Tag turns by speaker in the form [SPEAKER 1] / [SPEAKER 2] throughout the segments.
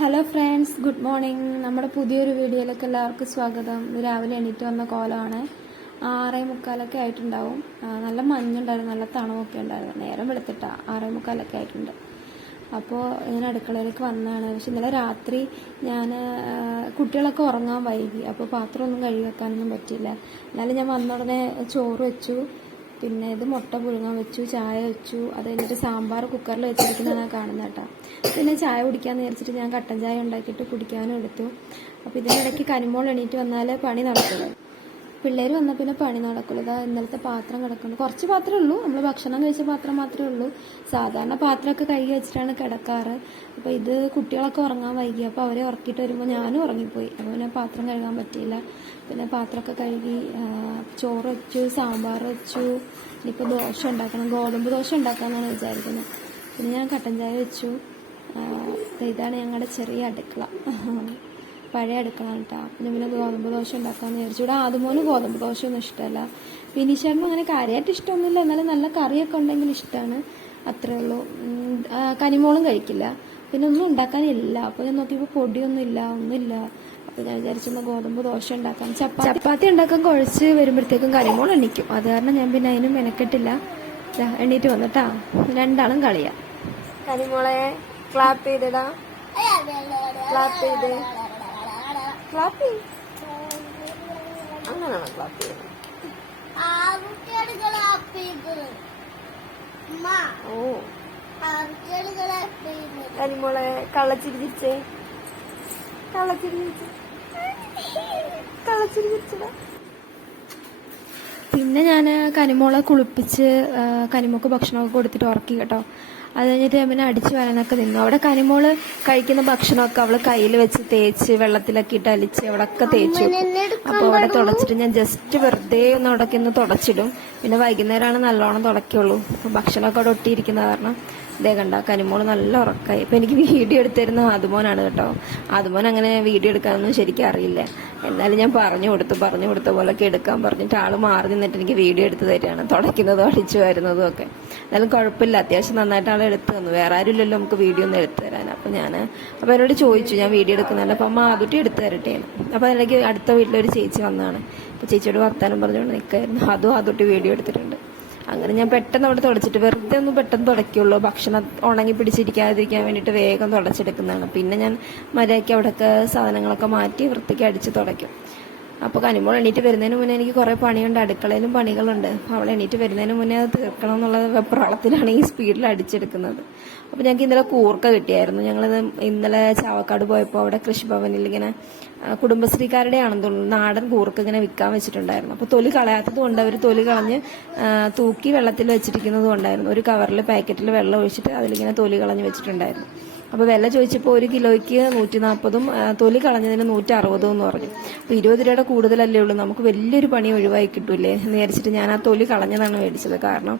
[SPEAKER 1] Hello friends good morning നമ്മുടെ പുതിയൊരു വീഡിയോയിലേക്ക് എല്ലാവർക്കും സ്വാഗതം. രാവിലെ എണീറ്റ് വന്ന കോലമാണ് ആറേ മുക്കാലൊക്കെ ആയിട്ടുണ്ടാവും. നല്ല മഞ്ഞുണ്ടായിരുന്നു നല്ല തണുവൊക്കെ ഉണ്ടായിരുന്നു. നേരം വെളുത്തിട്ടാ. ആറേ മുക്കാലൊക്കെ ആയിട്ടുണ്ട്. അപ്പോൾ ഞാൻ അടുക്കളയിലേക്ക് വന്നതാണ്. പക്ഷെ ഇന്നലെ രാത്രി ഞാൻ കുട്ടികളൊക്കെ ഉറങ്ങാൻ വൈകി. അപ്പോൾ പാത്രമൊന്നും കഴുകി വെക്കാനൊന്നും പറ്റിയില്ല. എന്നാലും ഞാൻ വന്ന ഉടനെ ചോറ് വെച്ചു. പിന്നെ ഇത് മുട്ട പുഴുങ്ങാൻ വെച്ചു ചായ വെച്ചു. അത് കഴിഞ്ഞിട്ട് സാമ്പാർ കുക്കറിൽ വെച്ചിരിക്കുന്നതാണ് കാണുന്നത് കേട്ടോ. പിന്നെ ചായ കുടിക്കാന്ന് വിചാരിച്ചിട്ട് ഞാൻ കട്ടൻ ചായ ഉണ്ടാക്കിയിട്ട് കുടിക്കാനും എടുത്തു. അപ്പോൾ ഇതിനിടയ്ക്ക് കരിമോൾ എണീറ്റ് വന്നാൽ പണി നടക്കുള്ളൂ പിള്ളേർ വന്നാൽ പിന്നെ പണി നടക്കുള്ളൂ. ഇതാ ഇന്നലത്തെ പാത്രം കിടക്കുന്നു. കുറച്ച് പാത്രമേ ഉള്ളൂ. നമ്മൾ ഭക്ഷണം കഴിച്ച പാത്രം മാത്രമേ ഉള്ളൂ. സാധാരണ പാത്രമൊക്കെ കഴുകി വെച്ചിട്ടാണ് കിടക്കാറ്. അപ്പോൾ ഇത് കുട്ടികളൊക്കെ ഉറങ്ങാൻ വൈകി. അപ്പോൾ അവരെ ഉറക്കിയിട്ട് വരുമ്പോൾ ഞാനും ഉറങ്ങിപ്പോയി. അപ്പോൾ പിന്നെ പാത്രം കഴുകാൻ പറ്റിയില്ല. പിന്നെ പാത്രമൊക്കെ കഴുകി ചോറ് വെച്ചു സാമ്പാർ വെച്ചു. ഇനിയിപ്പോൾ ദോശ ഉണ്ടാക്കണം. ഗോതമ്പ് ദോശ ഉണ്ടാക്കാമെന്നാണ് വിചാരിക്കുന്നത്. പിന്നെ ഞാൻ കട്ടൻ ചായ വെച്ചു. ഇതാണ് ഞങ്ങളുടെ ചെറിയ അടുക്കള. പഴയ എടുക്കണം കേട്ടോ പിന്നെ പിന്നെ ഗോതമ്പ് ദോശ ഉണ്ടാക്കാമെന്ന് വിചാരിച്ചു. ഇവിടെ ആദ്യമോന് ഗോതമ്പ് ദോശ ഒന്നും ഇഷ്ടമല്ല പിന്നീഷേറിന് അങ്ങനെ കറിയായിട്ട് ഇഷ്ടമൊന്നുമില്ല. എന്നാലും നല്ല കറിയൊക്കെ ഉണ്ടെങ്കിൽ ഇഷ്ടമാണ്. അത്രേ ഉള്ളൂ. കനിമോളും കഴിക്കില്ല. പിന്നെ ഒന്നും ഉണ്ടാക്കാനില്ല അപ്പോൾ ഞാൻ നോക്കിയപ്പോൾ പൊടിയൊന്നും ഇല്ല ഒന്നുമില്ല. അപ്പോൾ ഞാൻ വിചാരിച്ചൊന്ന് ഗോതമ്പ് ദോശ ഉണ്ടാക്കാം. ചപ്പാത്തി ചപ്പാത്തി ഉണ്ടാക്കാൻ കുഴച്ച് വരുമ്പോഴത്തേക്കും കനിമോൾ എണ്ണിക്കും അത് കാരണം ഞാൻ പിന്നെ അതിനും മെനക്കെട്ടില്ല. എണ്ണീറ്റ് വന്നിട്ടാ രണ്ടാളും കളിയാ. കനിമോളെ ക്ലാപ്പ് ചെയ്തിടാ. ക്ലാപ്പ് ചെയ്ത്. ക്ലാപ്പ് അങ്ങനെയാണോ ക്ലാപ്പ് ചെയ്യുന്നത്? ഓ. കനിമോളെ കള്ളച്ചിരി പിന്നെ ഞാൻ കനിമോളെ കുളിപ്പിച്ച് കനിമോക്ക് ഭക്ഷണമൊക്കെ കൊടുത്തിട്ട് ഉറക്കി കേട്ടോ. അത് കഴിഞ്ഞിട്ട് അമ്മനെ പിന്നെ അടിച്ചു വരാനൊക്കെ നിന്നു. അവിടെ കനിമോൾ കഴിക്കുന്ന ഭക്ഷണമൊക്കെ അവൾ കയ്യിൽ വെച്ച് തേച്ച് വെള്ളത്തിലൊക്കെ ഇട്ട് അലിച്ച് അവിടെയൊക്കെ തേച്ചു അപ്പോൾ അവിടെ തുടച്ചിട്ട് ഞാൻ ജസ്റ്റ് വെറുതെ ഒന്ന് അവിടെ ഒന്ന് തുടച്ചിടും. പിന്നെ വൈകുന്നേരമാണ് നല്ലോണം തുടയ്ക്കുള്ളൂ ഭക്ഷണമൊക്കെ അവിടെ ഒട്ടിയിരിക്കുന്ന കാരണം. ഇതേ കണ്ട കനിമോൾ നല്ല ഉറക്കായി. ഇപ്പൊ എനിക്ക് വീഡിയോ എടുത്തിരുന്ന ആദുമോനാണ് കേട്ടോ. ആദുമോൻ അങ്ങനെ വീഡിയോ എടുക്കാനൊന്നും ശരിക്കും അറിയില്ല. എന്നാലും ഞാൻ പറഞ്ഞു കൊടുത്തു പറഞ്ഞു കൊടുത്ത പോലൊക്കെ എടുക്കാൻ പറഞ്ഞിട്ട് ആൾ മാറി നിന്നിട്ട് എനിക്ക് വീഡിയോ എടുത്ത് തരികയാണ്. തുടയ്ക്കുന്നതും അടിച്ചു വരുന്നതും ഒക്കെ. എന്നാലും കുഴപ്പമില്ല അത്യാവശ്യം നന്നായിട്ട് ആൾ എടുത്തു തന്നു. വേറെ ആരും ഇല്ലല്ലോ നമുക്ക് വീഡിയോ ഒന്നും എടുത്തു തരാൻ. അപ്പൊ ഞാൻ അപ്പൊ എന്നോട് ചോദിച്ചു ഞാൻ വീഡിയോ എടുക്കുന്നില്ല അപ്പൊ അമ്മ ആദ്യത്തെ എടുത്തു തരട്ടെ അപ്പോൾ അപ്പൊ അതിലേക്ക് അടുത്ത വീട്ടിലൊരു ചേച്ചി വന്നതാണ്. അപ്പോൾ ചേച്ചിയോട് വർത്താനം പറഞ്ഞുകൊണ്ട് നിൽക്കായിരുന്നു അതും ആദ്യത്തെ വീഡിയോ എടുത്തിട്ടുണ്ട്. അങ്ങനെ ഞാൻ പെട്ടെന്ന് അവിടെ തുടച്ചിട്ട് വെറുതെ ഒന്ന് പെട്ടെന്ന് തുടയ്ക്കുള്ളൂ. ഭക്ഷണം ഉണങ്ങി പിടിച്ചിരിക്കാതിരിക്കാൻ വേണ്ടിയിട്ട് വേഗം തുടച്ചെടുക്കുന്നതാണ്. പിന്നെ ഞാൻ മര്യാദയ്ക്ക് അവിടെയൊക്കെ സാധനങ്ങളൊക്കെ മാറ്റി വൃത്തിക്ക് അടിച്ച് തുടയ്ക്കും. അപ്പോൾ കനിമോൾ എണീറ്റ് വരുന്നതിന് മുന്നേ എനിക്ക് കുറേ പണിയുണ്ട്. അടുക്കളയിലും പണികളുണ്ട്. അവൾ എണീറ്റ് വരുന്നതിന് മുന്നേ അത് തീർക്കണം എന്നുള്ള വെപ്രാളത്തിലാണ് ഈ സ്പീഡിൽ അടിച്ചെടുക്കുന്നത്. അപ്പോൾ ഞങ്ങൾക്ക് ഇന്നലെ കൂർക്ക കിട്ടിയായിരുന്നു. ഞങ്ങൾ ഇന്നലെ ചാവക്കാട് പോയപ്പോൾ അവിടെ കൃഷിഭവനിൽ ഇങ്ങനെ കുടുംബശ്രീക്കാരുടെ ആണെന്ന് തോന്നുന്നു നാടൻ കൂർക്ക ഇങ്ങനെ വിൽക്കാൻ വെച്ചിട്ടുണ്ടായിരുന്നു. അപ്പോൾ തൊലി കളയാത്തത് കൊണ്ട് അവർ തൊലി കളഞ്ഞ് തൂക്കി വെള്ളത്തിൽ വെച്ചിരിക്കുന്നത് കൊണ്ടായിരുന്നു. ഒരു കവറിൽ പാക്കറ്റിൽ വെള്ളം ഒഴിച്ചിട്ട് അതിലിങ്ങനെ തൊലി കളഞ്ഞ് വെച്ചിട്ടുണ്ടായിരുന്നു. അപ്പോൾ വില ചോദിച്ചപ്പോൾ ഒരു കിലോയ്ക്ക് നൂറ്റി നാൽപ്പതും തൊലി കളഞ്ഞതിന് നൂറ്റി അറുപതും എന്ന് പറഞ്ഞു. അപ്പോൾ ഇരുപത് രൂപയുടെ കൂടുതലല്ലേ ഉള്ളൂ. നമുക്ക് വലിയൊരു പണി ഒഴിവായി കിട്ടൂലേ എന്ന് വിചാരിച്ചിട്ട് ഞാൻ ആ തൊലി കളഞ്ഞതാണ് മേടിച്ചത്. കാരണം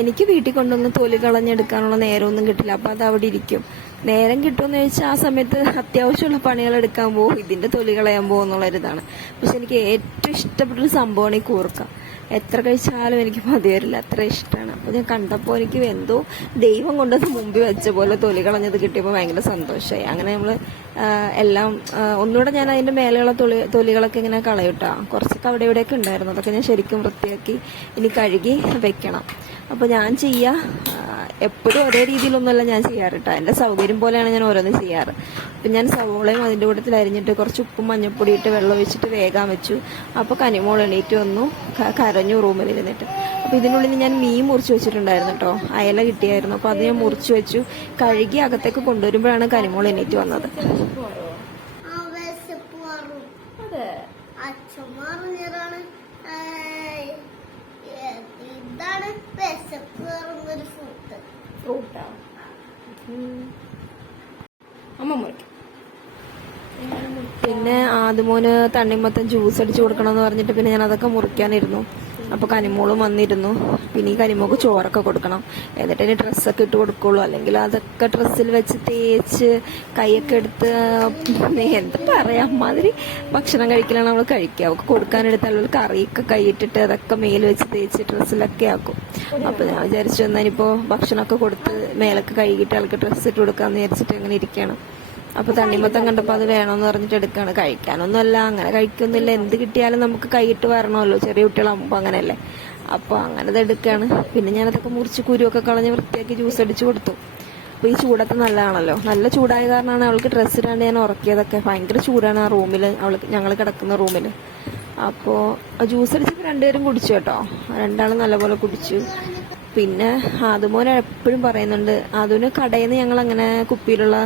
[SPEAKER 1] എനിക്ക് വീട്ടിൽ കൊണ്ടൊന്ന് തൊലി കളഞ്ഞെടുക്കാനുള്ള നേരമൊന്നും കിട്ടില്ല. അപ്പോൾ അത് അവിടെ ഇരിക്കും. നേരം കിട്ടുമെന്ന് ചോദിച്ചാൽ ആ സമയത്ത് അത്യാവശ്യമുള്ള പണികൾ എടുക്കാൻ പോകും. ഇതിന്റെ തൊലി കളയാൻ പോകും എന്നുള്ളൊരിതാണ് പക്ഷെ എനിക്ക് ഏറ്റവും ഇഷ്ടപ്പെട്ടൊരു സംഭവമാണ് ഈ കൂർക്ക. എത്ര കഴിച്ചാലും എനിക്ക് മതി വരില്ല. അത്ര ഇഷ്ടമാണ്. അപ്പോൾ ഞാൻ കണ്ടപ്പോൾ എനിക്ക് എന്തോ ദൈവം കൊണ്ടത് മുമ്പിൽ വെച്ച പോലെ തൊലി കളഞ്ഞത് കിട്ടിയപ്പോൾ ഭയങ്കര സന്തോഷമായി അങ്ങനെ നമ്മൾ എല്ലാം ഒന്നുകൂടെ ഞാൻ അതിന്റെ മേലെയുള്ള തൊലി തൊലികളൊക്കെ ഇങ്ങനെ കളയൂട്ടാ കുറച്ചൊക്കെ അവിടെ ഇവിടെയൊക്കെ ഉണ്ടായിരുന്നു. അതൊക്കെ ഞാൻ ശരിക്കും വൃത്തിയാക്കി ഇനി കഴുകി വെക്കണം. അപ്പോൾ ഞാൻ ചെയ്യാ. എപ്പോഴും ഒരേ രീതിയിലൊന്നുമല്ല ഞാൻ ചെയ്യാറ് കേട്ടോ എന്റെ സൗകര്യം പോലെയാണ് ഞാൻ ഓരോന്ന് ചെയ്യാറ്. അപ്പം ഞാൻ സവോളയും അതിന്റെ കൂട്ടത്തിൽ അരിഞ്ഞിട്ട് കുറച്ച് ഉപ്പും മഞ്ഞപ്പൊടി ഇട്ട് വെള്ളം ഒഴിച്ചിട്ട് വേഗം വെച്ചു. അപ്പോൾ കനിമോൾ എണീറ്റ് വന്നു. കരഞ്ഞു റൂമിൽ ഇരുന്നിട്ട്. അപ്പോൾ ഇതിനുള്ളിൽ ഞാൻ മീൻ മുറിച്ച് വെച്ചിട്ടുണ്ടായിരുന്നു കേട്ടോ അയല കിട്ടിയായിരുന്നു. അപ്പോൾ അത് ഞാൻ മുറിച്ച് വെച്ചു. കഴുകി അകത്തേക്ക് കൊണ്ടുവരുമ്പോഴാണ് കനിമോൾ എണീറ്റ് വന്നത്.
[SPEAKER 2] അച്ഛൻ പറഞ്ഞതാണ് ഇതാണ് വിശപ്പ് പറയുന്നൊരു ഫ്രൂട്ട്
[SPEAKER 1] ഫ്രൂട്ടാ അമ്മ മുറിക്കും. പിന്നെ ആദ്യമോന് തണ്ണിമത്തൻ ജ്യൂസ് അടിച്ചു കൊടുക്കണം എന്ന് പറഞ്ഞിട്ട് പിന്നെ ഞാൻ അതൊക്കെ മുറിക്കാനിരുന്നു. അപ്പോൾ കനിമോളും വന്നിരുന്നു. പിന്നെ ഈ കനിമോക്ക് ചോറൊക്കെ കൊടുക്കണം. എന്നിട്ട് ഇനി ഡ്രസ്സൊക്കെ ഇട്ട് കൊടുക്കുള്ളൂ. അല്ലെങ്കിൽ അതൊക്കെ ഡ്രസ്സിൽ വെച്ച് തേച്ച് കൈയൊക്കെ എടുത്ത് എന്ത് പറയാം അമ്മാതിരി ഭക്ഷണം കഴിക്കലാണ് അവൾ കഴിക്കുക. അവൾക്ക് കൊടുക്കാനെടുത്ത് അവൾ കറിയൊക്കെ കൈയിട്ടിട്ട് അതൊക്കെ മേൽ വെച്ച് തേച്ച് ഡ്രസ്സിലൊക്കെ ആക്കും. അപ്പൊ ഞാൻ വിചാരിച്ചു എന്നാൽ ഇപ്പോൾ ഭക്ഷണമൊക്കെ കൊടുത്ത് മേലൊക്കെ കഴുകിയിട്ട് അവൾക്ക് ഡ്രസ്സ് ഇട്ട് കൊടുക്കാമെന്ന് വിചാരിച്ചിട്ട് അങ്ങനെ ഇരിക്കണം അപ്പൊ തണ്ണിമത്തം കണ്ടപ്പോ അത് വേണമെന്ന് പറഞ്ഞിട്ട് എടുക്കാണ്. കഴിക്കാനൊന്നുമല്ല അങ്ങനെ കഴിക്കൊന്നുമില്ല എന്ത് കിട്ടിയാലും നമുക്ക് കൈയിട്ട് വരണമല്ലോ. ചെറിയ കുട്ടികളാകുമ്പോ അങ്ങനെയല്ലേ. അപ്പൊ അങ്ങനെ എടുക്കാണ്. പിന്നെ ഞാനതൊക്കെ മുറിച്ച് കുരുവൊക്കെ കളഞ്ഞ് വൃത്തിയാക്കി ജ്യൂസ് അടിച്ച് കൊടുത്തു. അപ്പൊ ഈ ചൂടത്ത് നല്ലതാണല്ലോ. നല്ല ചൂടായ കാരണമാണ് അവൾക്ക് ഡ്രസ്സ് ഇടാണ്ട് ഞാൻ ഉറക്കിയതൊക്കെ. ഭയങ്കര ചൂടാണ് ആ റൂമിൽ അവൾക്ക് ഞങ്ങൾ കിടക്കുന്ന റൂമിൽ അപ്പോൾ ജ്യൂസ് അടിച്ചപ്പോൾ രണ്ടുപേരും കുടിച്ചു കേട്ടോ. രണ്ടാളും നല്ലപോലെ കുടിച്ചു. പിന്നെ ആദുമോൻ എപ്പോഴും പറയുന്നുണ്ട് അതിന് കടയിൽ നിന്ന് ഞങ്ങൾ അങ്ങനെ കുപ്പിയിലുള്ള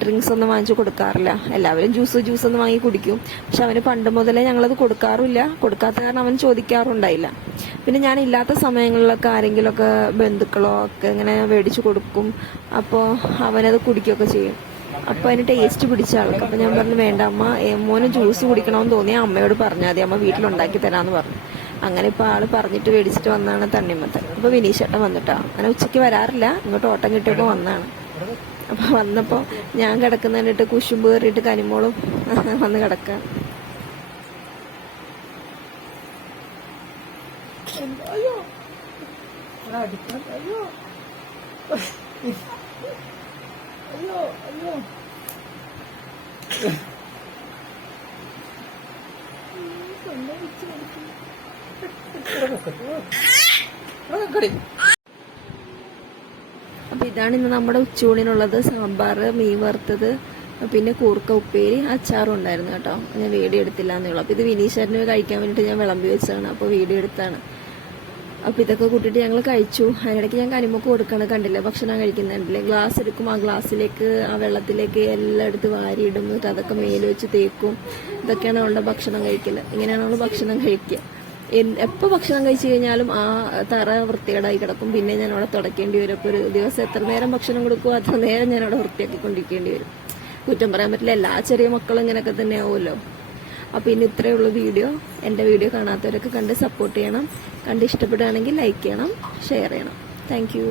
[SPEAKER 1] ഡ്രിങ്ക്സ് ഒന്നും വാങ്ങിച്ചു കൊടുക്കാറില്ല. എല്ലാവരും ജ്യൂസ് ജ്യൂസ് ഒന്നും വാങ്ങി കുടിക്കും. പക്ഷെ അവന് പണ്ട് മുതലേ ഞങ്ങളത് കൊടുക്കാറില്ല കൊടുക്കാത്ത കാരണം അവൻ ചോദിക്കാറുണ്ടായില്ല. പിന്നെ ഞാൻ ഇല്ലാത്ത സമയങ്ങളിലൊക്കെ ആരെങ്കിലുമൊക്കെ ബന്ധുക്കളോ ഒക്കെ ഇങ്ങനെ മേടിച്ചു കൊടുക്കും. അപ്പോൾ അവനത് കുടിക്കുകയൊക്കെ ചെയ്യും. അപ്പോൾ അതിന് ടേസ്റ്റ് പിടിച്ച ആൾക്ക്. അപ്പൊ ഞാൻ പറഞ്ഞു വേണ്ട അമ്മ മോന് ജ്യൂസ് കുടിക്കണമെന്ന് തോന്നി. അമ്മയോട് പറഞ്ഞാൽ മതി. അമ്മ വീട്ടിലുണ്ടാക്കി തരാന്ന് പറഞ്ഞു. അങ്ങനെ ഇപ്പൊ ആൾ പറഞ്ഞിട്ട് മേടിച്ചിട്ട് വന്നാണ് തണ്ണിമത്തൻ. അപ്പൊ വിനീഷേട്ടൻ വന്നിട്ടാ. അങ്ങനെ ഉച്ചയ്ക്ക് വരാറില്ല. ഇങ്ങോട്ട് ഓട്ടം കിട്ടിയപ്പോ വന്നാണ്. അപ്പൊ വന്നപ്പോ ഞാൻ കിടക്കുന്ന കണ്ടിട്ട് കുശുമ്പ് കയറിയിട്ട് കനിമോളും വന്ന് കിടക്കാൻ അപ്പൊ ഇതാണ് ഇന്ന് നമ്മുടെ ഉച്ചയൂണിനുള്ളത്. സാമ്പാർ മീൻ വറുത്തത് പിന്നെ കൂർക്ക ഉപ്പേരി അച്ചാറും ഉണ്ടായിരുന്നു കേട്ടോ. ഞാൻ വീഡിയോ എടുത്തില്ല എന്നേ ഉള്ളൂ. അപ്പൊ ഇത് വിനീശ്വരന് കഴിക്കാൻ വേണ്ടിയിട്ട് ഞാൻ വിളമ്പി വെച്ചതാണ്. അപ്പോൾ വീഡിയോ എടുത്താണ്. അപ്പൊ ഇതൊക്കെ കൂട്ടിയിട്ട് ഞങ്ങൾ കഴിച്ചു. അതിനിടയ്ക്ക് ഞാൻ കനിമൊക്കെ കൊടുക്കണം കണ്ടില്ല? ഭക്ഷണം കഴിക്കുന്നുണ്ടല്ലേ ഗ്ലാസ് എടുക്കും. ആ ഗ്ലാസ്സിലേക്ക് ആ വെള്ളത്തിലേക്ക് എല്ലാം എടുത്ത് വാരിയിടും അതൊക്കെ മേൽ വെച്ച് തേക്കും. ഇതൊക്കെയാണ് അവളുടെ ഭക്ഷണം കഴിക്കൽ. ഇങ്ങനെയാണ് അവൾ ഭക്ഷണം കഴിക്കുക. എപ്പോ ഭക്ഷണം കഴിച്ചു കഴിഞ്ഞാലും ആ തറ വൃത്തികേടായി കിടക്കും. പിന്നെ ഞാൻ അവിടെ തുടക്കേണ്ടി വരും. ഒരു ദിവസം എത്ര നേരം ഭക്ഷണം കൊടുക്കുമോ അത്ര നേരം ഞാൻ അവിടെ വൃത്തിയാക്കിക്കൊണ്ടിരിക്കേണ്ടി വരും. കുറ്റം പറയാൻ പറ്റില്ല. എല്ലാ ചെറിയ മക്കളും ഇങ്ങനെയൊക്കെ തന്നെ ആവുമല്ലോ അപ്പോൾ ഇനി ഇത്രയേ ഉള്ളൂ വീഡിയോ. എന്റെ വീഡിയോ കാണാത്തവരൊക്കെ കണ്ട് സപ്പോർട്ട് ചെയ്യണം. കണ്ട് ഇഷ്ടപ്പെടുകയാണെങ്കിൽ ലൈക്ക് ചെയ്യണം ഷെയർ ചെയ്യണം. Thank you